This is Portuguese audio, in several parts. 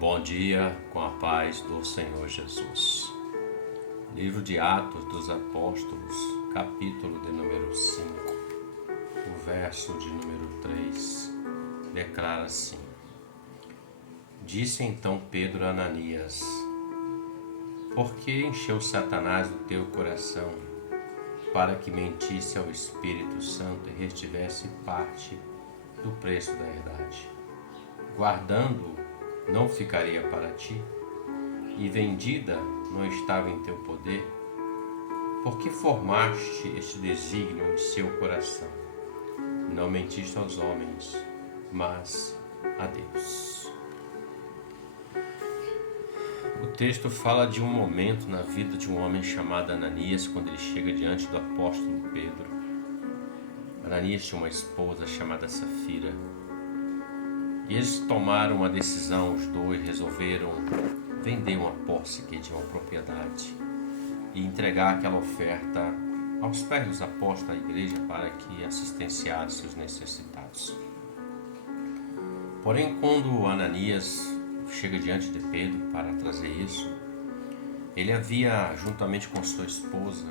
Bom dia, com a paz do Senhor Jesus. Livro de Atos dos Apóstolos, capítulo de número 5, o verso de número 3, declara assim: Disse então Pedro a Ananias: Por que encheu Satanás o teu coração, para que mentisse ao Espírito Santo e retivesse parte do preço da herdade? Guardando-o, não ficaria para ti, e vendida não estava em teu poder? Por que formaste este desígnio em seu coração? Não mentiste aos homens, mas a Deus. O texto fala de um momento na vida de um homem chamado Ananias, quando ele chega diante do apóstolo Pedro. Ananias tinha uma esposa chamada Safira. E eles tomaram uma decisão, os dois resolveram vender uma posse que tinha uma propriedade e entregar aquela oferta aos pés dos apóstolos da igreja para que assistenciasse os necessitados. Porém, quando Ananias chega diante de Pedro para trazer isso, ele havia, juntamente com sua esposa,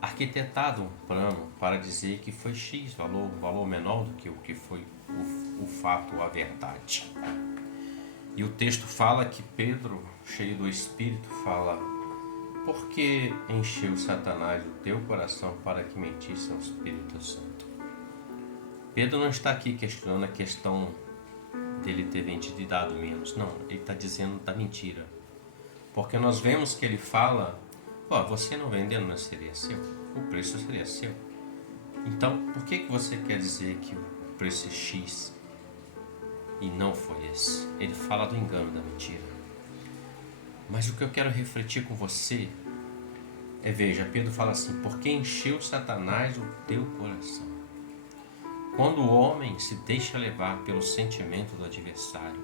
arquitetado um plano para dizer que foi X valor, um valor menor do que o que foi o fato, a verdade. E o texto fala que Pedro, cheio do Espírito, fala: Por que encheu Satanás o teu coração para que mentisse ao Espírito Santo? Pedro não está aqui questionando a questão dele ter vendido e dado menos. Não, ele está dizendo da mentira. Porque nós vemos que ele fala: você não vendendo, não seria seu? O preço seria seu. Então, por que você quer dizer que o preço é X e não foi esse? Ele fala do engano, da mentira. Mas o que eu quero refletir com você é, veja, Pedro fala assim: por que encheu Satanás o teu coração? Quando o homem se deixa levar pelo sentimento do adversário,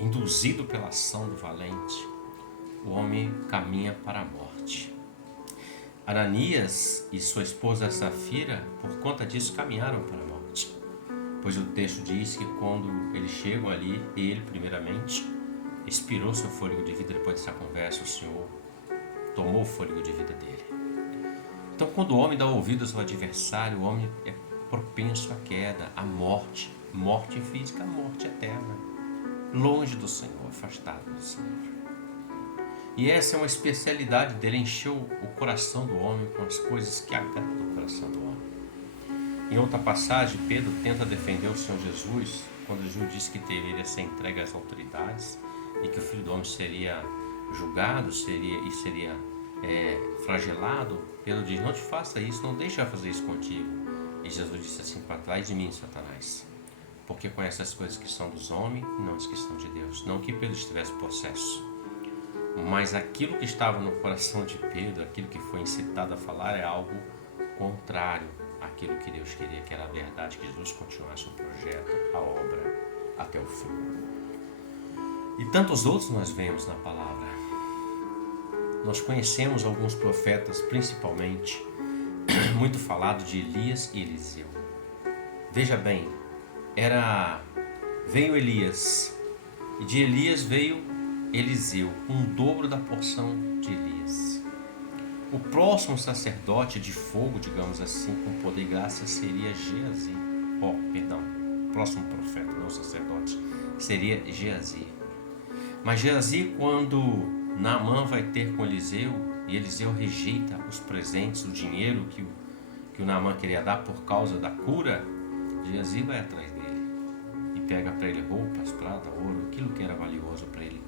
induzido pela ação do valente, o homem caminha para a morte. Ananias e sua esposa Safira, por conta disso, caminharam para a morte. Pois o texto diz que quando eles chegam ali, ele, primeiramente, expirou seu fôlego de vida. Depois dessa conversa, o Senhor tomou o fôlego de vida dele. Então, quando o homem dá ouvidos ao adversário, o homem é propenso à queda, à morte. Morte física, morte eterna. Longe do Senhor, afastado do Senhor. E essa é uma especialidade dele, encheu o coração do homem com as coisas que agradam o coração do homem. Em outra passagem, Pedro tenta defender o Senhor Jesus, quando Jesus disse que deveria ser entregue às autoridades e que o Filho do Homem seria julgado, seria flagelado. Pedro diz: não te faça isso, não deixe eu fazer isso contigo. E Jesus disse assim: para trás de mim, Satanás, porque conhece as coisas que são dos homens e não as que são de Deus. Não que Pedro estivesse possesso, mas aquilo que estava no coração de Pedro, aquilo que foi incitado a falar, é algo contrário àquilo que Deus queria, que era a verdade, que Jesus continuasse o projeto, a obra, até o fim. E tantos outros nós vemos na palavra. Nós conhecemos alguns profetas, principalmente, muito falado de Elias e Eliseu. Veja bem, veio Elias, e de Elias veio Eliseu, um dobro da porção de Elias. O próximo sacerdote de fogo, digamos assim, com poder e graça, seria Geazi. O próximo profeta, não sacerdote, seria Geazi. Mas Geazi, quando Naamã vai ter com Eliseu, e Eliseu rejeita os presentes, o dinheiro que o Naamã queria dar por causa da cura, Geazi vai atrás dele e pega para ele roupas, prata, ouro, aquilo que era valioso para ele.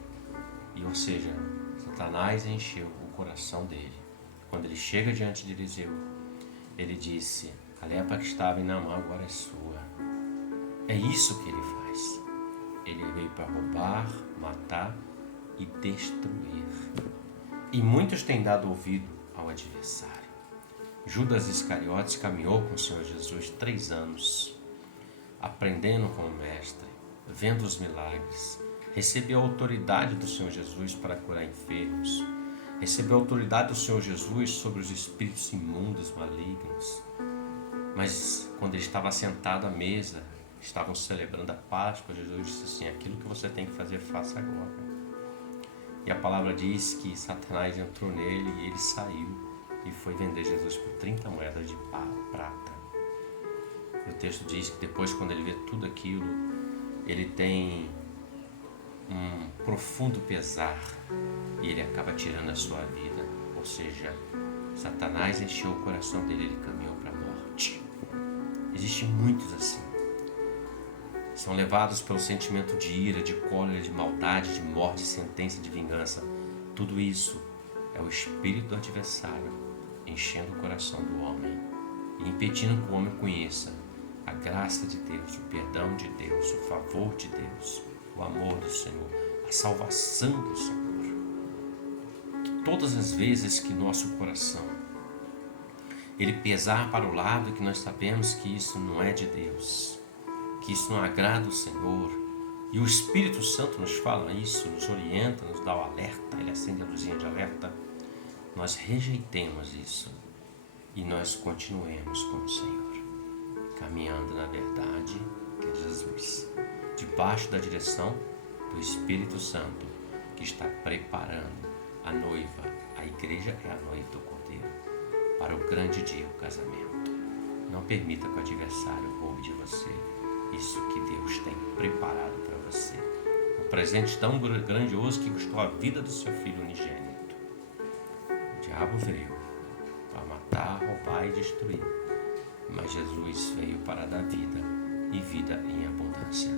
E, ou seja, Satanás encheu o coração dele. Quando ele chega diante de Eliseu, ele disse: a lepra que estava em Naamã agora é sua. É isso que ele faz. Ele veio para roubar, matar e destruir. E muitos têm dado ouvido ao adversário. Judas Iscariotes caminhou com o Senhor Jesus 3 anos, aprendendo com o mestre, vendo os milagres. Recebeu a autoridade do Senhor Jesus para curar enfermos. Recebeu a autoridade do Senhor Jesus sobre os espíritos imundos, malignos. Mas quando ele estava sentado à mesa estavam celebrando a Páscoa, Jesus disse assim: aquilo que você tem que fazer, faça agora. E a palavra diz que Satanás entrou nele e ele saiu e foi vender Jesus por 30 moedas de prata. E o texto diz que depois, quando ele vê tudo aquilo, ele tem um profundo pesar e ele acaba tirando a sua vida. Ou seja, Satanás encheu o coração dele, ele caminhou para a morte. Existem muitos assim. São levados pelo sentimento de ira, de cólera, de maldade, de morte, de sentença, de vingança. Tudo isso é o espírito do adversário enchendo o coração do homem e impedindo que o homem conheça a graça de Deus, o perdão de Deus, o favor de Deus, o amor do Senhor, a salvação do Senhor. Que todas as vezes que nosso coração ele pesar para o lado, que nós sabemos que isso não é de Deus, que isso não agrada o Senhor, e o Espírito Santo nos fala isso, nos orienta, nos dá o alerta, ele acende a luzinha de alerta, nós rejeitemos isso e nós continuemos com o Senhor, caminhando na verdade que é Jesus, debaixo da direção do Espírito Santo, que está preparando a noiva. A igreja é a noiva do Cordeiro para o grande dia, o casamento. Não permita que o adversário roube de você isso que Deus tem preparado para você. Um presente tão grandioso que custou a vida do seu filho unigênito. O diabo veio para matar, roubar e destruir, mas Jesus veio para dar vida e vida em abundância.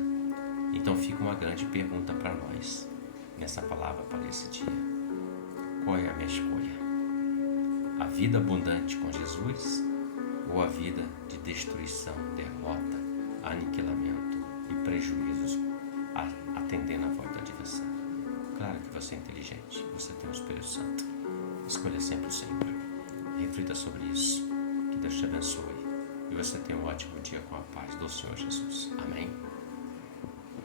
Então fica uma grande pergunta para nós nessa palavra para esse dia: qual é a minha escolha? A vida abundante com Jesus ou a vida de destruição, derrota, aniquilamento e prejuízos atendendo a voz do adversário? Claro que você é inteligente, você tem o Espírito Santo. Escolha sempre o Senhor. Reflita sobre isso. Que Deus te abençoe e você tenha um ótimo dia com a paz do Senhor Jesus. Amém.